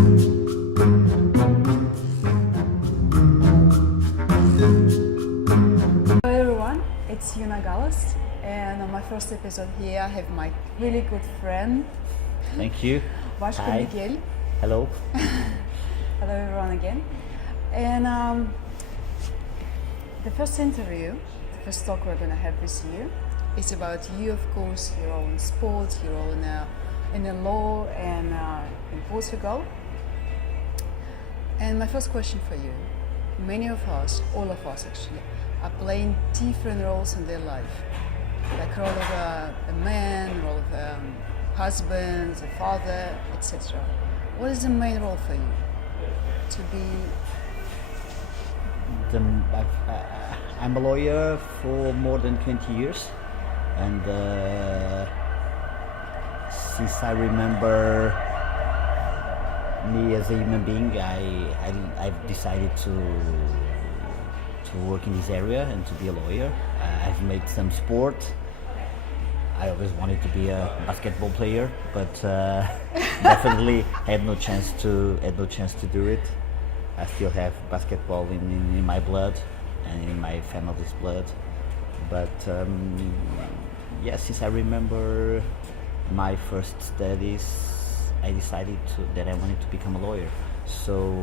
Hello everyone, it's Yuna and on my first episode here I have my really good friend Thank you. Vasco Hi. Leal. Hello. Hello everyone again. And the first interview, the first talk we're going to have with you is about you, of course, your own sport, your own in the law and in Portugal. And my first question for you, many of us, all of us actually, are playing different roles in their life. Like role of a man, role of a husband, a father, etc. What is the main role for you? To be... I'm a lawyer for more than 20 years, and since I remember me as a human being, I've decided to work in this area and to be a lawyer. I've made some sport. I always wanted to be a basketball player, but definitely had no chance to do it. I still have basketball in my blood and in my family's blood. But yes, since I remember my first studies, I decided that I wanted to become a lawyer. So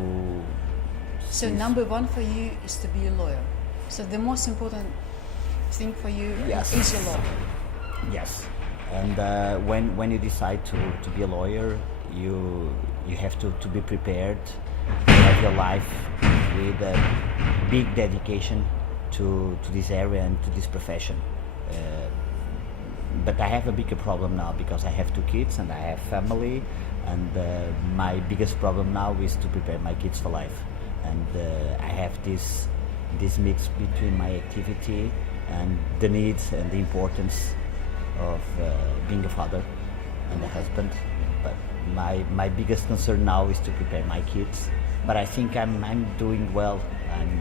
number one for you is to be a lawyer. So the most important thing for you Yes. is your law. Yes, and when you decide to be a lawyer, you have to be prepared to have your life with a big dedication to this area and to this profession. But I have a bigger problem now because I have 2 kids and I have family, and my biggest problem now is to prepare my kids for life. And I have this mix between my activity and the needs and the importance of being a father and a husband. But my biggest concern now is to prepare my kids. But I think I'm doing well.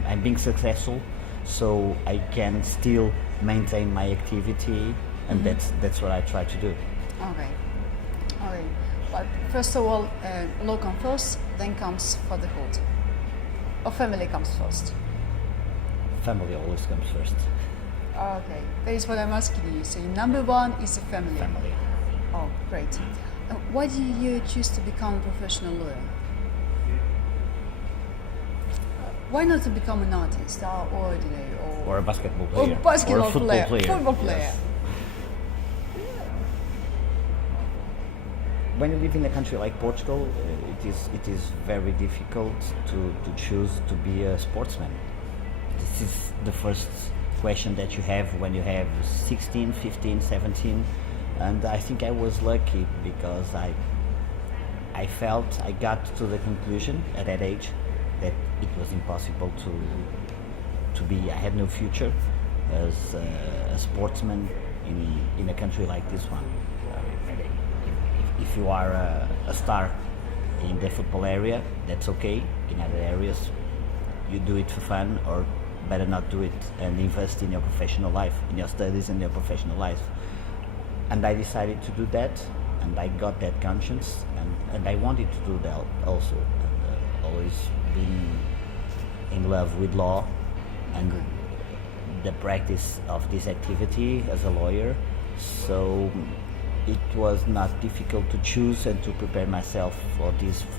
I'm being successful, so I can still maintain my activity, and that's what I try to do. Okay. But first of all, law comes first, then comes fatherhood. Or family comes first? Family always comes first. Okay, that is what I'm asking you. So number one is the family. Family. Oh, great. Why did you choose to become a professional lawyer? Why not to become an artist Or a basketball player. Or basketball or a football player. Football player. Yes. When you live in a country like Portugal, it is very difficult to choose to be a sportsman. This is the first question that you have when you have 16, 15, 17, and I think I was lucky because I felt I got to the conclusion at that age that it was impossible to be. I had no future as a sportsman in a country like this one. If you are a star in the football area, that's okay. In other areas, you do it for fun, or better not do it and invest in your professional life, in your studies and your professional life. And I decided to do that, and I got that conscience, and I wanted to do that also. And, always been in love with law and the practice of this activity as a lawyer. So it was not difficult to choose and to prepare myself for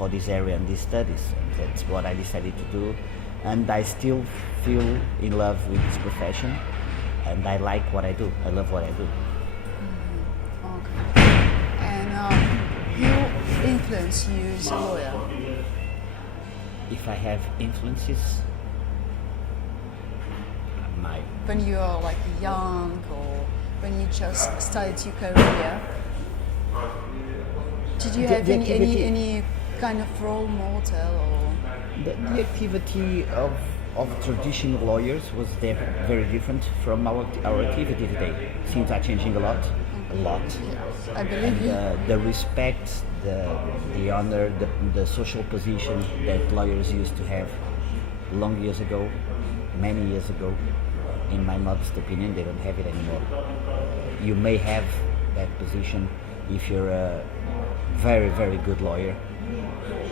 this area and these studies. And that's what I decided to do. And I still feel in love with this profession, and I like what I do. I love what I do. Okay. And who influenced you as a lawyer? If I have influences, when you are like young, or when you just started your career, did you have any kind of role model or? The activity of traditional lawyers was very different from our activity today. Things are changing a lot. I believe you. The respect, the honor, the social position that lawyers used to have long years ago, many years ago, in my modest opinion, they don't have it anymore. You may have that position if you're a very, very good lawyer,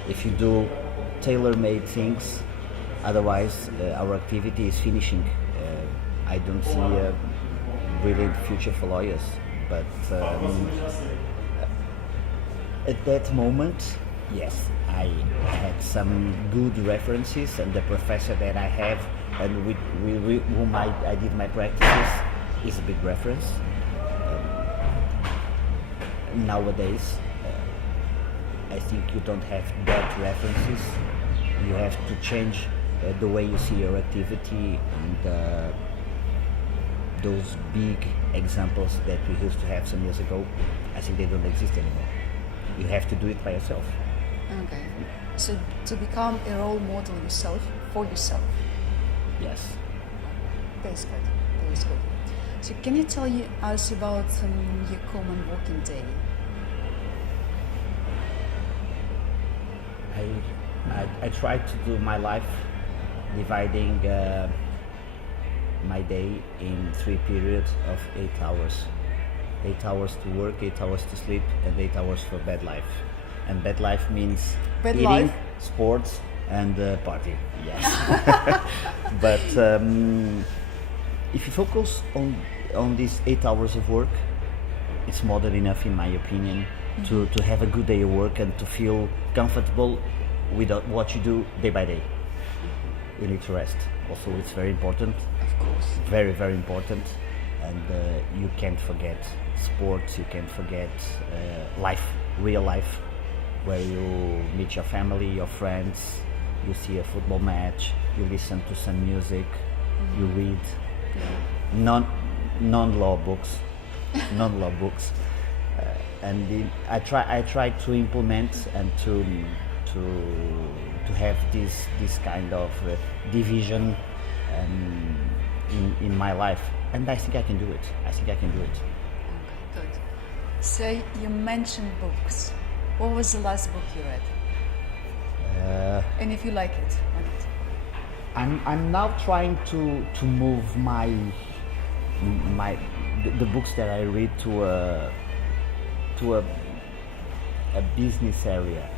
if you do tailor-made things, otherwise our activity is finishing. I don't see a brilliant future for lawyers, but at that moment, yes, I had some good references, and the professor that I have and with whom I did my practices is a big reference. Nowadays, I think you don't have that references. You have to change the way you see your activity, and those big examples that we used to have some years ago, I think they don't exist anymore. You have to do it by yourself. Okay. So to become a role model yourself, for yourself. Yes. That is good. That is good. So can you tell us about your common working day? I try to do my life dividing my day in 3 periods of 8 hours. 8 hours to work, 8 hours to sleep, and 8 hours for bed life. And bed life means Bed eating, life? sports, and party. Yes. But if you focus on these 8 hours of work, it's more than enough, in my opinion, to have a good day of work and to feel comfortable with what you do day by day. You need to rest. Also, it's very important. Of course. Very, very important. And you can't forget sports, you can't forget life, real life, where you meet your family, your friends, you see a football match, you listen to some music, you read non-law books, non-law books. And I try to implement and to have this kind of division in my life, and I think I can do it. Okay, good. So you mentioned books. What was the last book you read? And if you like it or not? I'm now trying to move the books that I read to a business area.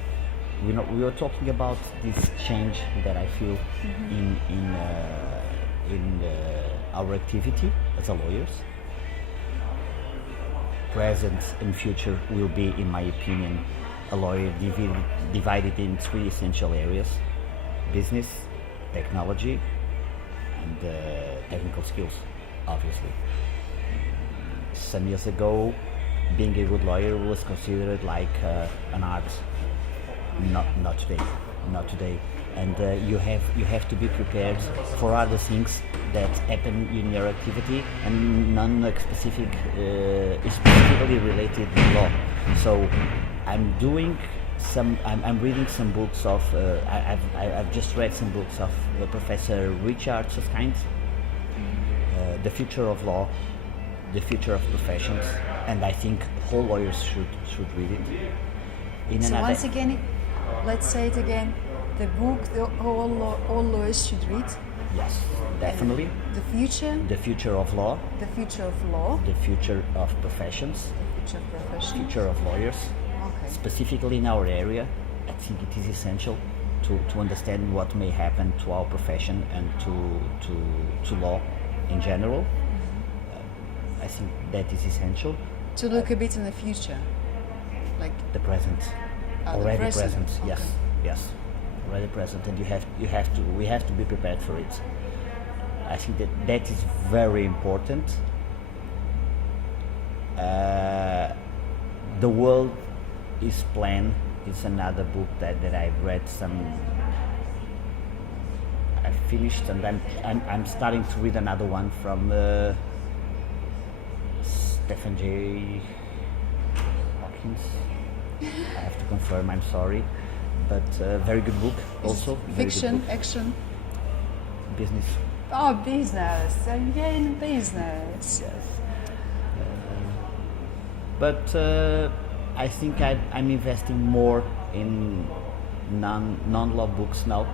We were talking about this change that I feel in our activity as a lawyers. Present and future will be, in my opinion, a lawyer divided in 3 essential areas: business, technology, and technical skills, obviously. Some years ago, being a good lawyer was considered like an art. Not today. And you have to be prepared for other things that happen in your activity, and none specifically related to law. So I'm reading some books of I've just read some books of Professor Richard Susskind, The Future of Law, The Future of Professions, and I think all lawyers should read it. So once again, let's say it again. The book all lawyers should read. Yes, definitely. The future. The Future of Law. The future of law. The Future of Professions. The future of profession. Future of lawyers. Okay. Specifically in our area, I think it is essential to understand what may happen to our profession and to law in general. I think that is essential. To look a bit in the future, like the present. Already the present. Yes, Okay. yes. Already present, and we have to be prepared for it. I think that is very important. The World is Planned is another book that I've read I finished, and I'm starting to read another one from Stephen J. Hawkins. I have to confirm, I'm sorry. But very good book also. Fiction, action. Business. Oh, business. Again, business. Yes. But I think I'm investing more in non-law books now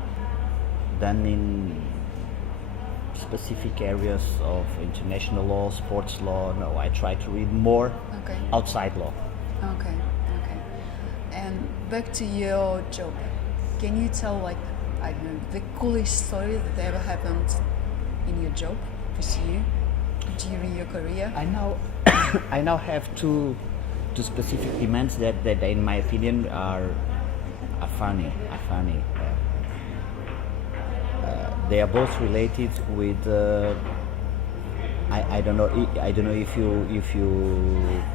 than in specific areas of international law, sports law. No, I try to read more outside law. Okay. And back to your job. can you tell like I don't know the coolest story that ever happened in your job with you during your career? I now have two specific demands that in my opinion are funny. They are both related with. I don't know. I don't know if you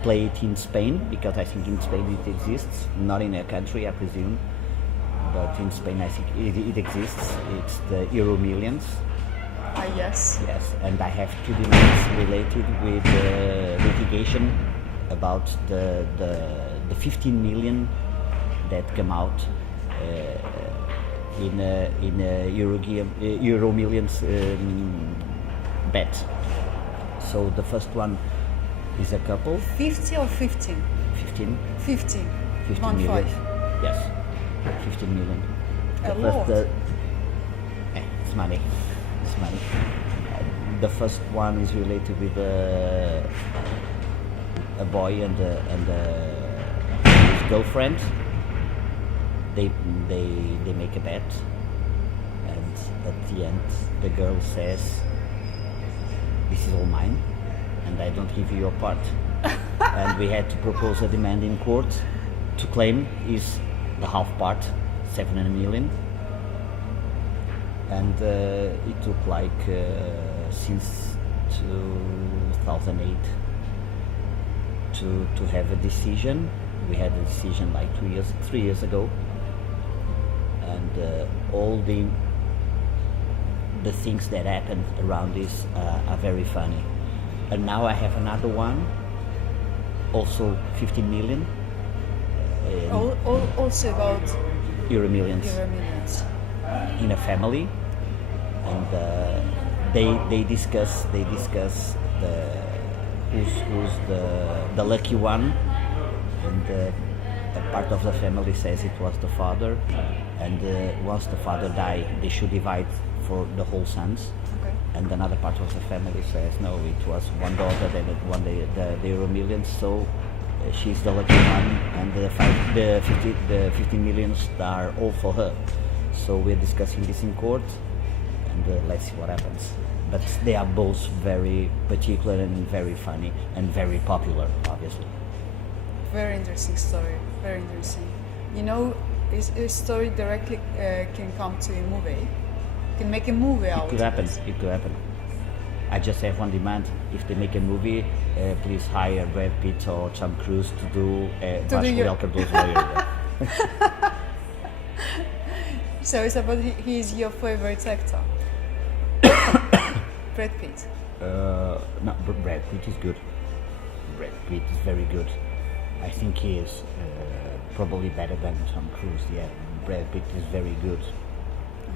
play it in Spain, because I think in Spain it exists. Not in a country, I presume, but in Spain I think it exists. It's the Euro Millions. Yes. Yes, and I have two demands related with litigation about the 15 million that come out in a Euro Millions bet. So the first one is a couple. 50 or 15? 15. 15. 15 1 million. 5. Yes, 15 million. A lot. It's money. It's money. The first one is related with a boy and his girlfriend. They make a bet, and at the end the girl says, "This is all mine, and I don't give you your part." And we had to propose a demand in court to claim is the half part, 700 million. And it took like since 2008 to have a decision. We had a decision like 3 years ago, and all the things that happened around this are very funny. And now I have another one, also 15 million. Also about Euro Millions. Euro Millions. In a family, and they discuss who's the lucky one, and a part of the family says it was the father, and once the father died they should divide for the whole sons. Okay. And another part of the family says no, it was one daughter that won the Euro Millions, so she's the lucky one, and the 15 millions are all for her. So we're discussing this in court, and let's see what happens. But they are both very particular and very funny and very popular, obviously. Very interesting story. Very interesting. You know, a story directly can come to a movie. Can make a movie out. It could happen. It could happen. I just have one demand: if they make a movie, please hire Brad Pitt or Tom Cruise to do Vasco Leal Cardoso. So it's about he's your favorite actor. Brad Pitt. No, Brad Pitt is good. Brad Pitt is very good. I think he is probably better than Tom Cruise. Yeah, Brad Pitt is very good.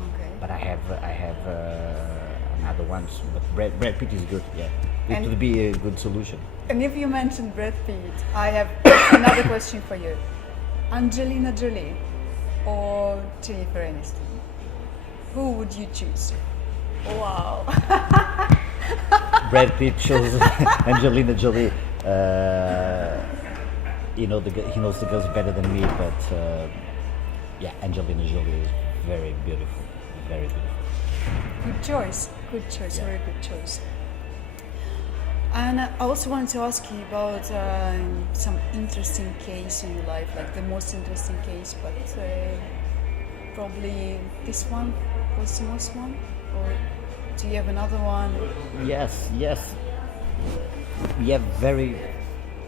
Okay. But I have another ones. But Brad Pitt is good. Yeah, it would be a good solution. And if you mentioned Brad Pitt, I have another question for you. Angelina Jolie or Jennifer Aniston? Who would you choose? Wow. Brad Pitt chose Angelina Jolie. He knows the girls better than me, but yeah, Angelina Jolie is very beautiful, very beautiful. Good choice. Good choice. Yeah. Very good choice. And I also wanted to ask you about some interesting case in your life, like the most interesting case, but probably this one was the most one, or do you have another one? Yes.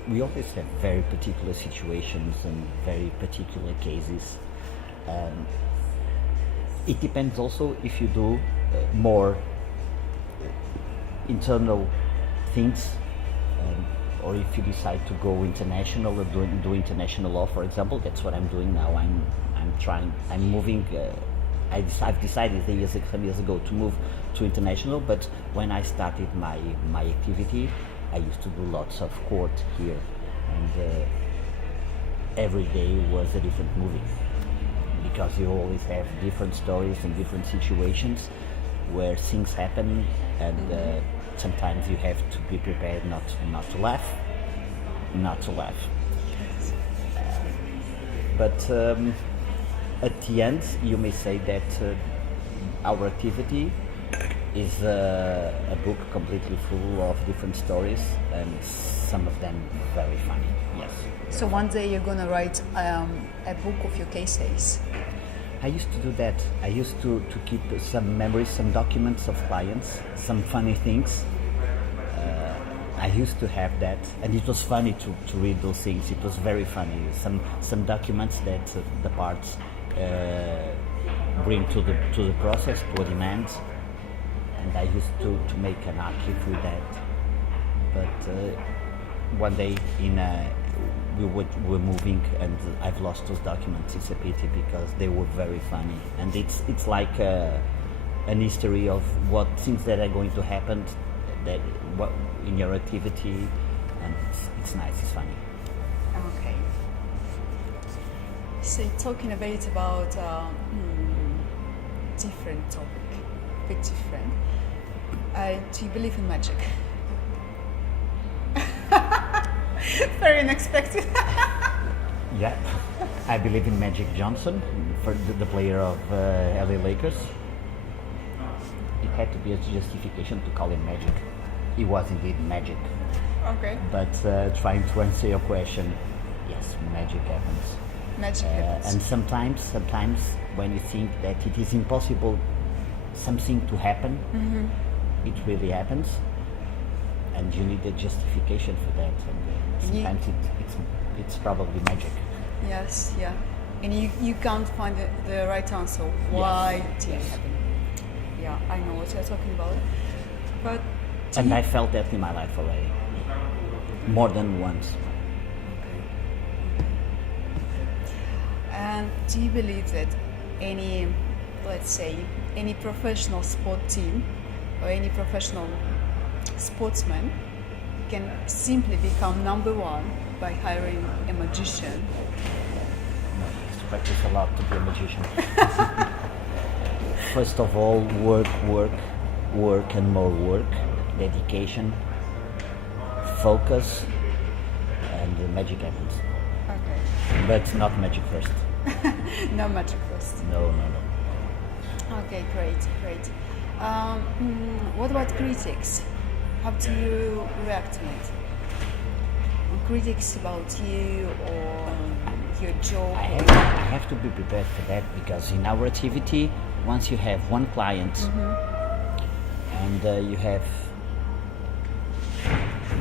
We always have very particular situations and very particular cases. It depends also if you do more internal things, or if you decide to go international or do international law, for example. That's what I'm doing now. I'm moving. I've decided some years ago to move to international, but when I started my activity, I used to do lots of court here, and every day was a different movie, because you always have different stories and different situations where things happen, and sometimes you have to be prepared not to laugh. But at the end, you may say that our activity is a book completely full of different stories, and some of them very funny. Yes. So one day you're gonna write a book of your case studies. I used to do that. I used to keep some memories, some documents of clients, some funny things. I used to have that, and it was funny to read those things. It was very funny. Some documents that the parts bring to the process, to a demand, and I used to make an archive with that. But one day we were moving, and I've lost those documents. It's a pity because they were very funny, and it's like an history of what things that are going to happen, that what in your activity, and it's nice. It's funny. Okay. So talking a bit about different topic, a bit different. Do you believe in magic? Very unexpected. Yeah, I believe in Magic Johnson, for the player of LA Lakers. It had to be a justification to call him Magic. He was indeed magic. Okay. But trying to answer your question, yes, magic happens. Magic happens. And sometimes when you think that it is impossible something to happen, it really happens, and you need a justification for that. And sometimes it's probably magic. Yes, yeah. And you can't find the right answer why it didn't happen. Yeah, I know what you're talking about. But And I felt that in my life already, more than once. And do you believe that any, let's say, any professional sport team or any professional sportsman can simply become number one by hiring a magician? No, I have to practice a lot to be a magician. First of all, work and more work, dedication, focus, and the magic happens. Okay. But not magic first. No magic first. No. Okay, great. What about critics? How do you react to it? Critics about you or your job? I have to be prepared for that, because in our activity, once you have one client and you have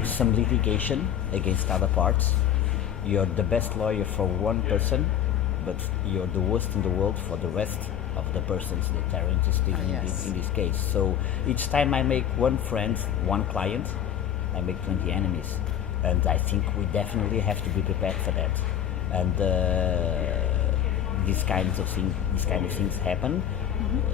some litigation against other parts, you're the best lawyer for one person, but you're the worst in the world for the rest of the persons that are interested in this case. So each time I make one friend, one client, I make 20 enemies, and I think we definitely have to be prepared for that. And these kind of things happen.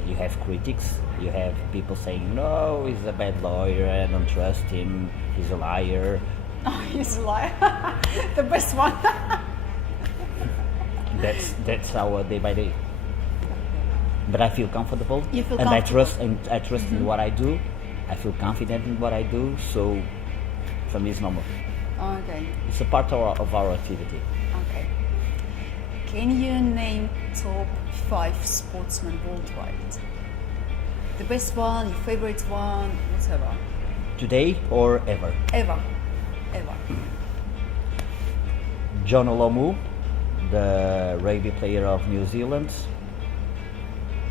You have critics, you have people saying, no, he's a bad lawyer, I don't trust him, he's a liar. Oh, he's a liar. The best one. That's our day by day. But I feel comfortable, You feel and comfortable. I trust in what I do. I feel confident in what I do, so for me it's normal. Okay. It's a part of our activity. Okay. Can you name top 5 sportsmen worldwide? The best one, your favorite one, whatever. Today or ever? Ever. John Olomu, the rugby player of New Zealand.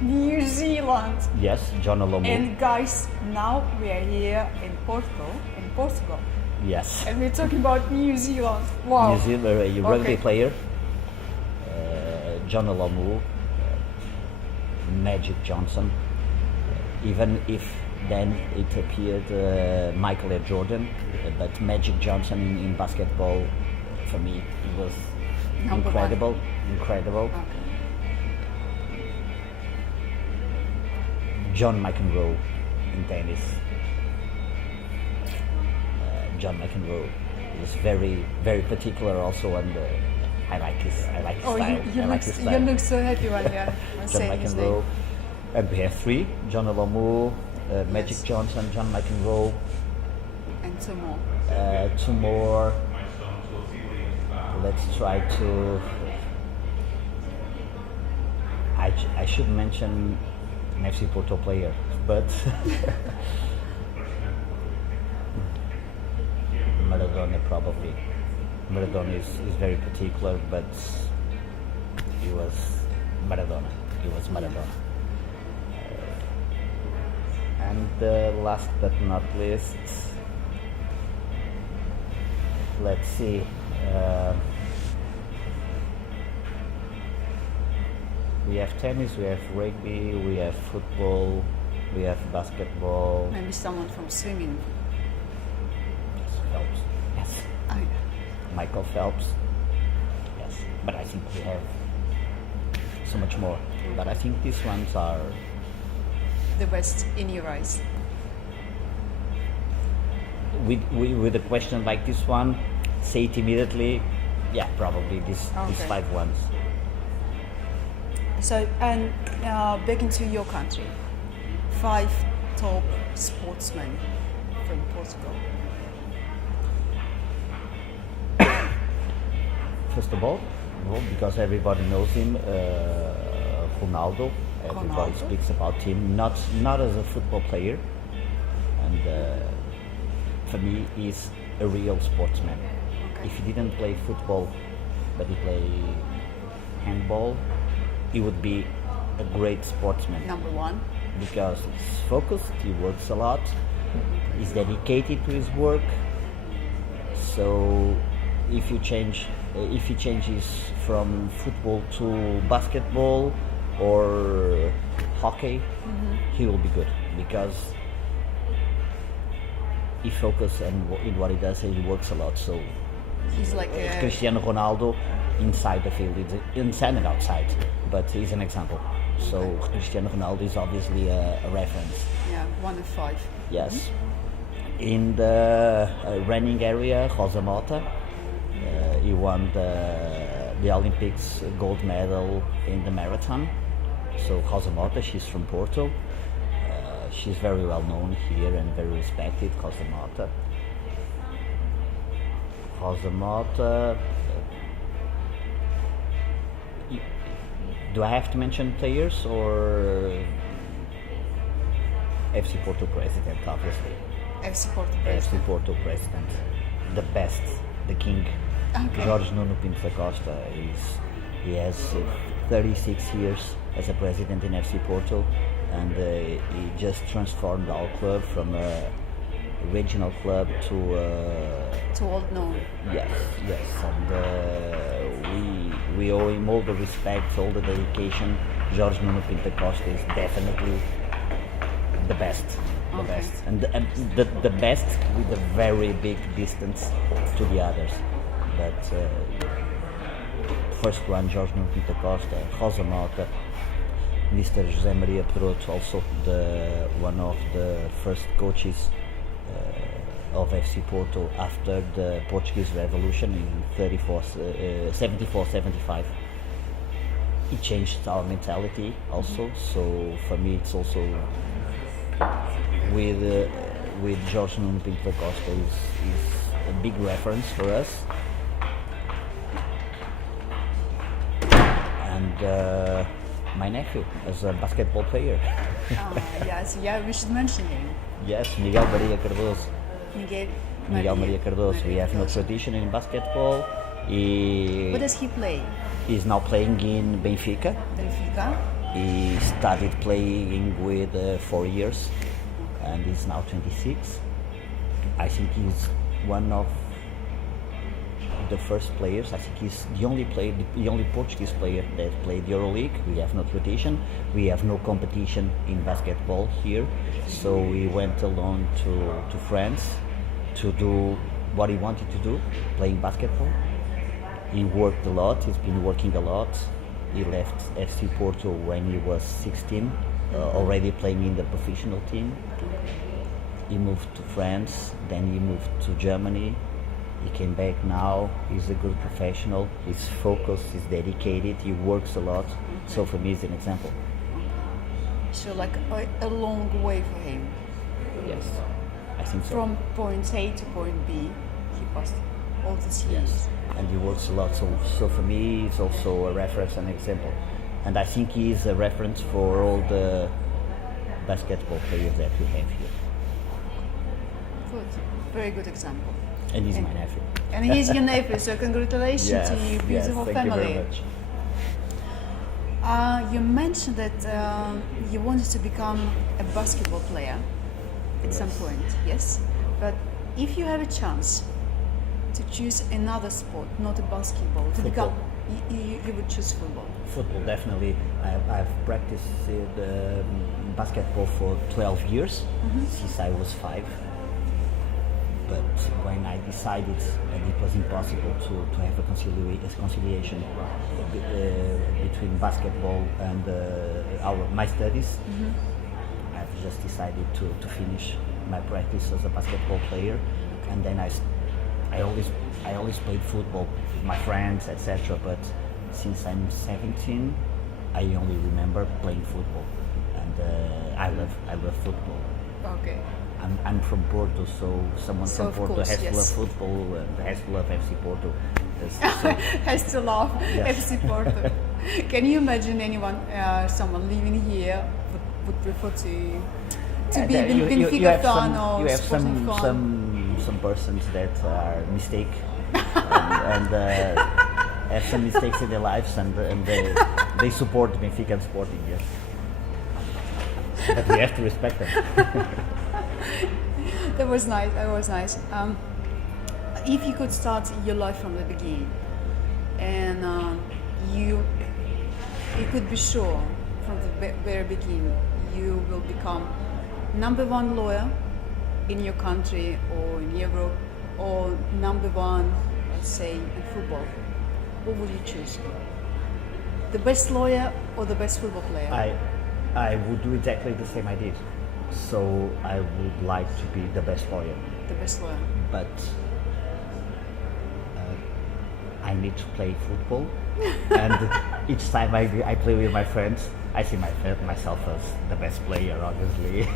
New Zealand. Yes, John Olomu. And guys, now we are here in Portugal. Yes. And we're talking about New Zealand. Wow. New Zealand, a rugby Okay. player. John Olomu, Magic Johnson. Even if then it appeared Michael Air Jordan, but Magic Johnson in basketball, for me, it was Number incredible. Okay. John McEnroe in tennis. John McEnroe is very, very particular also, and I like his Oh, style. you look so happy when you're John saying his McEnroe. name. And we have 3: John Olomu, Magic Yes. Johnson, John McEnroe. And 2 more. 2 more. Let's try to. I should mention an FC Porto player, but Maradona probably. Maradona is very particular, but he was Maradona. He was Maradona. And last but not least, let's see. We have tennis, we have rugby, we have football, we have basketball. Maybe someone from swimming. Phelps. Yes. Oh, yeah. Michael Phelps. Yes. But I think we have so much more. But I think these ones are The best in your eyes. with a question like this one, say it immediately. Yeah, probably these Okay. 5 ones. So, and back into your country, 5 top sportsmen from Portugal. First of all, well, because everybody knows him, Ronaldo. Everybody Ronaldo. speaks about him, not as a football player, and for me, he's a real sportsman. Okay. If he didn't play football, but he play handball, he would be a great sportsman Number 1. because he's focused, he works a lot, he's dedicated to his work. So if he changes from football to basketball or hockey, he will be good because he focuses in what he does and he works a lot. So He's like a Cristiano Ronaldo inside the field, it's inside and outside, but he's an example. So Cristiano Ronaldo is obviously a reference. 1 of 5. Yes. In the running area, Rosa Mota, he won the Olympics gold medal in the marathon. So Rosa Mota, she's from Porto. She's very well known here and very respected, Rosa Mota. Rosa Mota. Do I have to mention players or FC Porto president, obviously? FC Porto FC president. Porto president, the best, the king, Okay. Jorge Nuno Pinto da Costa. He has 36 years as a president in FC Porto, and he just transformed our club from a regional club to To old known. yes, and we owe him all the respect, all the dedication. Jorge Nuno Pinto da Costa is definitely the best, Okay. and the best with a very big distance to the others. But first one, Jorge Nuno Pinto da Costa, Rosa Mota, Mr. José Maria Pedroto, also one of the first coaches of FC Porto after the Portuguese Revolution in 74-75. It changed our mentality also. So for me, it's also with Jorge Nuno Pinto da Costa is a big reference for us. And my nephew as a basketball player. Yes, we should mention him. Yes, Miguel Maria Cardoso. Miguel Maria Cardoso. We have no tradition in basketball. What does he play? He's now playing in Benfica. Benfica? He started playing with 4 years, and he's now 26. I think he's one of the first players. I think he's the only Portuguese player that played the EuroLeague. We have no tradition. We have no competition in basketball here. So he went alone to France to do what he wanted to do, playing basketball. He worked a lot. He's been working a lot. He left FC Porto when he was 16, already playing in the professional team. He moved to France, then he moved to Germany. He came back now. He's a good professional. He's focused, he's dedicated, he works a lot. So for me, he's an example. So like a long way for him. Yes, I think so. From point A to point B, he passed all these years. Yes, and he works a lot. So for me, it's also a reference and example. And I think he is a reference for all the basketball players that we have here. Good. Very good example. And he's my nephew. And he's your nephew, so congratulations Yes, to your beautiful thank family. you very much. You mentioned that you wanted to become a basketball player at some point, yes? But if you have a chance to choose another sport, not a basketball, to Football. become, you would choose football. Football, definitely. I've practiced basketball for 12 years, since I was 5. But when I decided that it was impossible to have a conciliation between basketball and my studies, I've just decided to finish my practice as a basketball player, and then I always played football with my friends, etc. But since I'm 17, I only remember playing football, and I love football. Okay. I'm from Porto, so someone So from of Porto course, has to yes. love football and has to love FC Porto. So, Has to love Yes. FC Porto. Can you imagine someone living here would prefer to be you Benfica have fan some, or you have Sporting fan? some persons that are mistake and have some mistakes in their lives, and they support Benfica and Sporting, yes. But we have to respect them. That was nice. That was nice. If you could start your life from the beginning, and you could be sure from the very beginning you will become number one lawyer in your country or in Europe, or number one, let's say, in football, what would you choose? The best lawyer or the best football player? I would do exactly the same I did. So I would like to be the best lawyer, The best lawyer. but I need to play football, and each time I play with my friends, I see myself as the best player, obviously.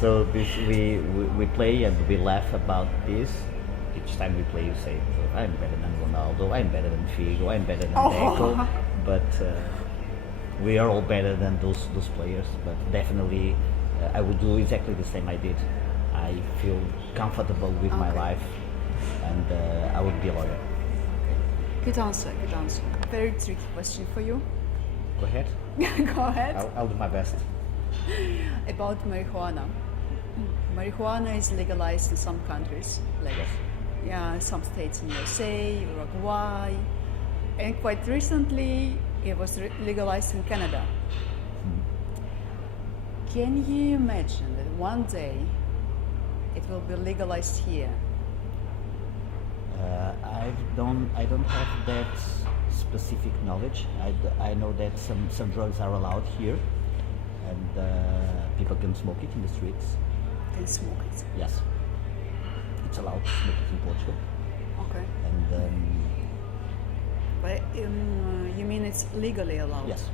So we play and we laugh about this. Each time we play, you say, I'm better than Ronaldo, I'm better than Figo, I'm better than Deco, but we are all better than those players. But definitely, I would do exactly the same I did. I feel comfortable with my Okay. life, and I would be a lawyer. Good answer. Good answer. Very tricky question for you. Go ahead. Go ahead. I'll do my best. About marijuana. Marijuana is legalized in some countries, like some states in USA, Uruguay, and quite recently it was legalized in Canada. Can you imagine that one day it will be legalized here? I don't have that specific knowledge. I know that some drugs are allowed here, and people can smoke it in the streets. Can smoke it. Yes, it's allowed to smoke it in Portugal. Okay. And But you mean it's legally allowed? yes,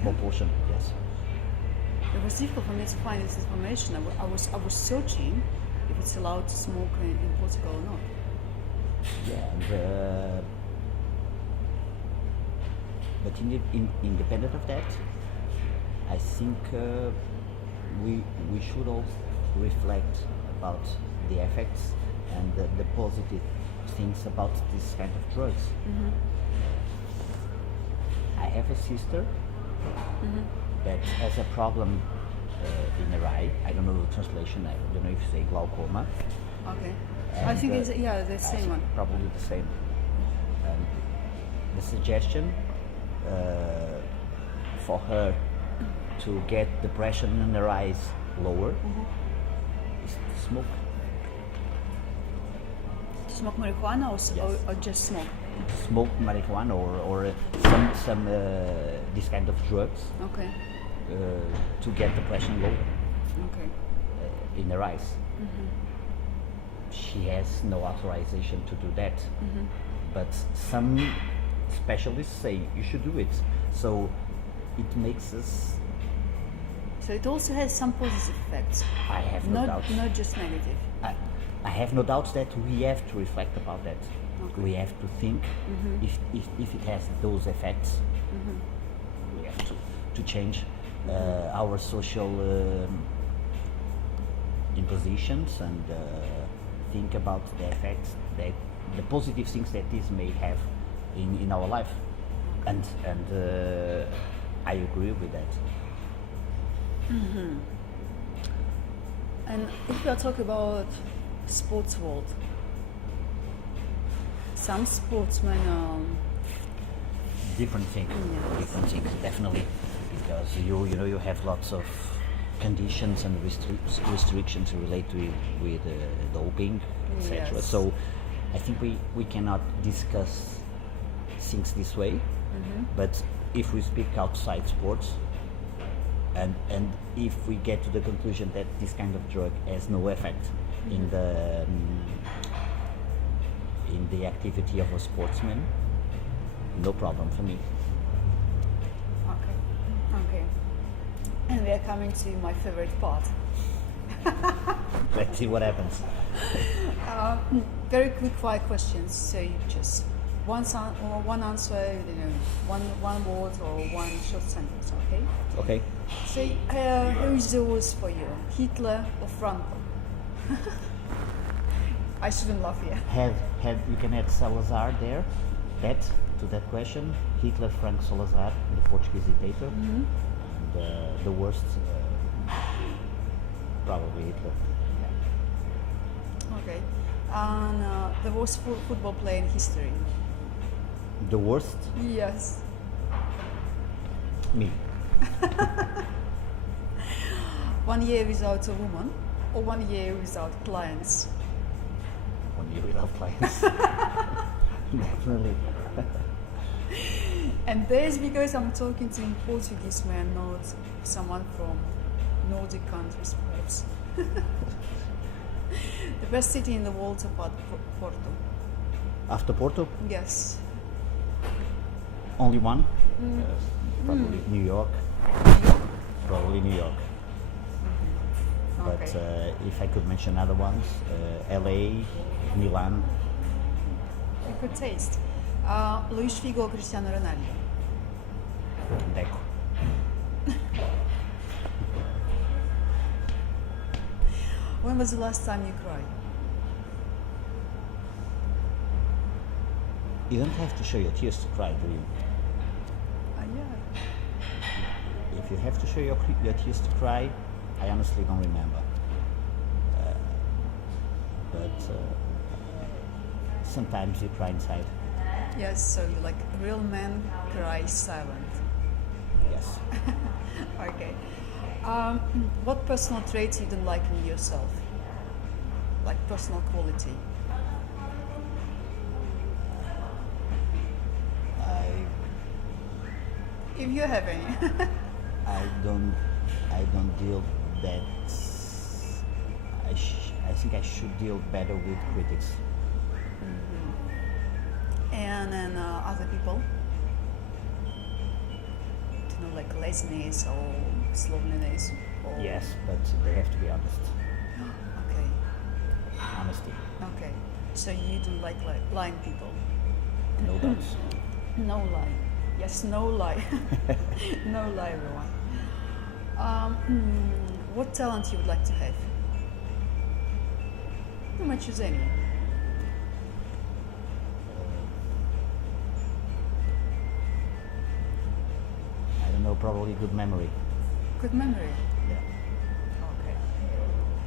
small portion. Yes. It was difficult for me to find this information. I was searching if it's allowed to smoke in Portugal or not. Yeah, and, but independent of that, I think we should all reflect about the effects and the positive things about this kind of drugs. I have a sister that has a problem in her eye. I don't know the translation. I don't know if you say glaucoma. Okay. I And, think it's the same one. Probably the same. And the suggestion for her to get the pressure in her eyes lower is to smoke. To smoke marijuana Yes. or just smoke? Smoke marijuana or some this kind of drugs Okay. to get the pressure lower Okay. in her eyes. She has no authorization to do that, but some specialists say you should do it. So it makes us. So it also has some positive effects. I have no Not doubts. not just negative. I have no doubts that we have to reflect about that. Okay. We have to think if it has those effects. We have to change our social impositions and think about the effects that the positive things that this may have in our life, and I agree with that. And if we are talking about sports world, some sportsmen Different thing, Yes. different things, definitely, because you have lots of conditions and restrictions related with doping, etc. Yes. So I think we cannot discuss things this way, but if we speak outside sports, and if we get to the conclusion that this kind of drug has no effect in the activity of a sportsman, no problem for me. Okay. And we are coming to my favorite part. Let's see what happens. Very quick fire questions. So you just one answer, one word or one short sentence. Okay. Okay. So who is the worst for you, Hitler or Franco? I shouldn't laugh here. You can add Salazar there. That to that question. Hitler, Frank Salazar, the Portuguese dictator, and the worst, probably Hitler. Yeah. Okay. And the worst football player in history. The worst, Yes. me. 1 year without a woman or 1 year without clients. 1 year without clients. Definitely. And this because I'm talking to Portuguese man, not someone from Nordic countries, perhaps. The best city in the world apart Porto. After Porto, Yes. only one. Probably New York. Probably New York. But Okay. if I could mention other ones, LA, Milan. A good taste. Luis Figo or Cristiano Ronaldo? Deco. When was the last time you cried? You don't have to show your tears to cry, do you? Yeah. If you have to show your tears to cry, I honestly don't remember. But sometimes you cry inside. Yes, so you like real men cry silent. Yes. Okay. What personal traits you don't like in yourself? Like personal quality. If you have any. I don't deal that. I think I should deal better with critics. And then other people. Like laziness or slowness. Or... Yes, but they have to be honest. Okay. Honesty. Okay. So you don't like lying people. No doubts. No lie. Yes, no lie. No lie, everyone. What talent you would like to have? You might choose any. I don't know, probably good memory. Good memory. Yeah. Okay.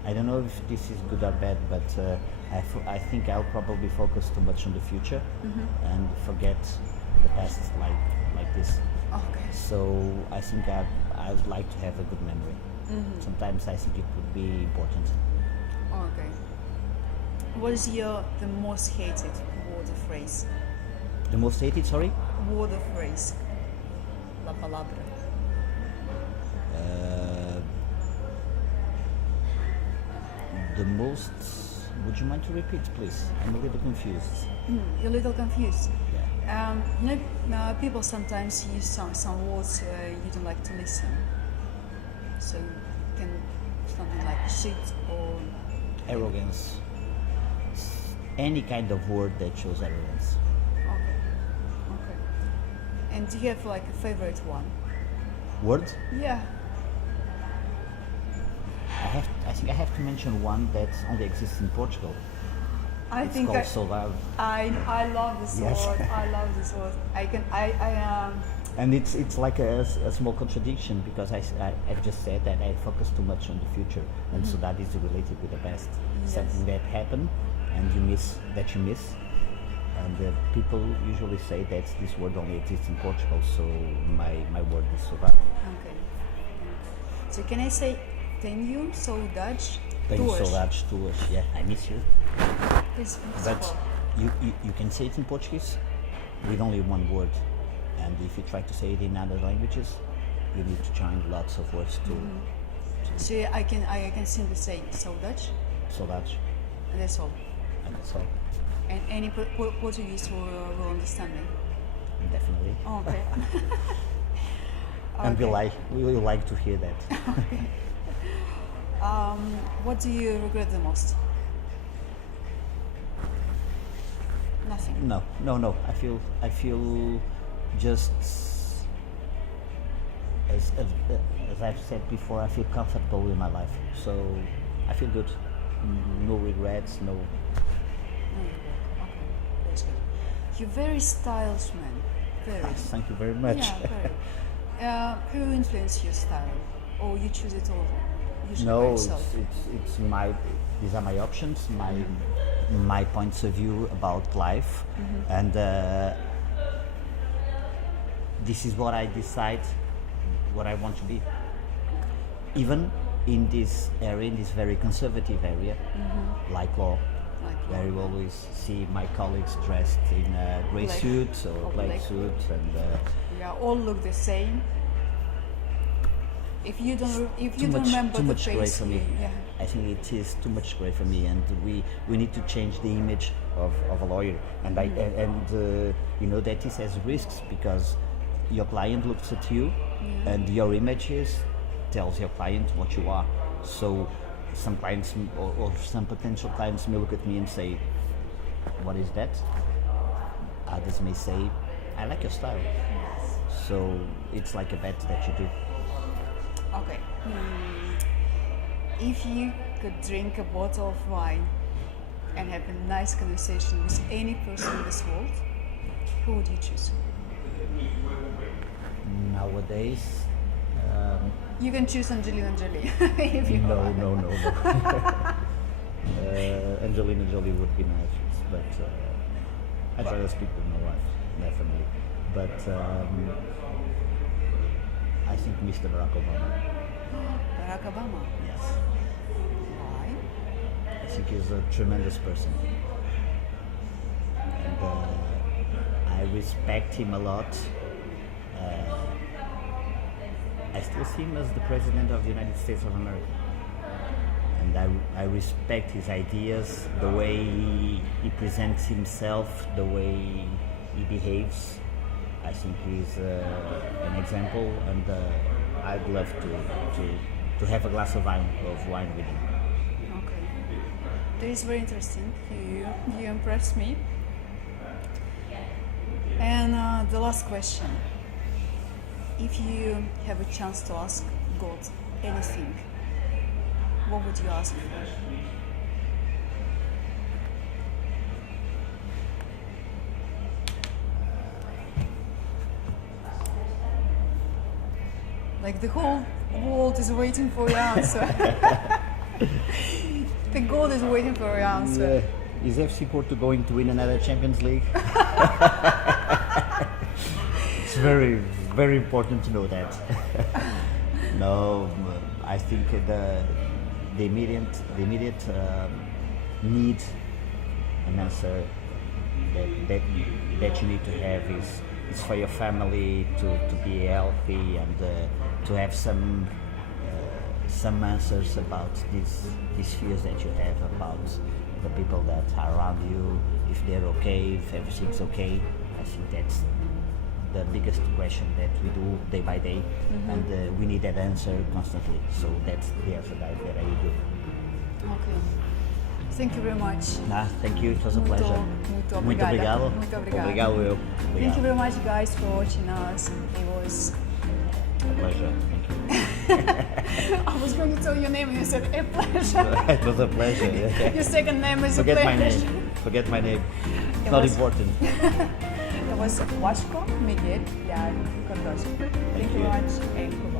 I don't know if this is good or bad, but I think I'll probably focus too much on the future and forget the past like this. Okay. So I think I would like to have a good memory. Sometimes I think it would be important. Okay. What is the most hated word or phrase? The most hated, sorry? Word or phrase. La palabra. The most. Would you mind to repeat, please? I'm a little confused. You're a little confused. Yeah. People sometimes use some words you don't like to listen. So can something like shit or Arrogance, any kind of word that shows arrogance. Okay. Okay. And do you have like a favorite one? Word? Yeah. I think I have to mention one that only exists in Portugal. I It's think called soldado. I love this Yes. word. I love this word. And it's like a small contradiction because I've just said that I focus too much on the future, and so that is related with the past. Yes. Something that happened and you miss. And people usually say that this word only exists in Portugal, so my word is soldado. Okay. So can I say tenho saudades Tenho tuas? saudades tuas. Yeah, I miss you. It's But beautiful. you can say it in Portuguese with only one word, and if you try to say it in other languages, you need to join lots of words to So I can simply say saudades, saudades, and that's all. and that's all. And any Portuguese will understand me. Definitely. Oh, okay. And Okay. we like to hear that. What do you regret the most? Nothing. No. I feel just as I've said before. I feel comfortable with my life, so I feel good. No regrets. No. No regret. Okay, that's good. You're very stylish man. Very. Thank you very much. Yeah, very. Who influenced your style, or you choose it all usually by No, yourself? it's my. These are my options, my points of view about life, and this is what I decide, what I want to be. Even in this area, in this very conservative area, like law, Like where you always see my colleagues dressed in a grey Black suit or or black black. suit, and Yeah, all look the same. If you don't remember too the much grey face, for me. yeah. I think it is too much grey for me, and we need to change the image of a lawyer. And you know that this has risks because your client looks at you, and your image tells your client what you are. So some clients or some potential clients may look at me and say, "What is that?" Others may say, "I like your style." So it's like a bet that you do. Okay. If you could drink a bottle of wine and have a nice conversation with any person in this world, who would you choose? Nowadays, You can choose Angelina Jolie if you no, want. no. Angelina Jolie would be nice, but I'd rather speak with my wife, definitely. But I think Mr. Barack Obama. Barack Obama. Yes, Why? I think he's a tremendous person, and I respect him a lot. I still see him as the President of the United States of America. And I respect his ideas, the way he presents himself, the way he behaves. I think he's an example, and I'd love to have a glass of wine with him. Okay. That is very interesting. You impressed me. And the last question. If you have a chance to ask God anything, what would you ask for? Like the whole world is waiting for your answer. The God is waiting for your answer. Is FC Porto going to win another Champions League? It's very, very important to know that. No, I think the immediate need an answer that you need to have is for your family to be healthy and to have some answers about these fears that you have about the people that are around you, if they're okay, if everything's okay. I think that's the biggest question that we do day by day, and we need that answer constantly. So that's the answer that I do. Okay. Thank you very much. Nah, thank you. It was a pleasure. Muito Muito obrigada. obrigado. Muito obrigada. Obrigado eu. Thank you very much, guys, for watching us. It was. A pleasure. Thank you. I was going to tell your name and you said a pleasure. It was a pleasure. Your second name is Forget a my pleasure. name. Forget my name. It's It not was- important. It was Vasco Leal Cardoso. Thank you you. very much and goodbye.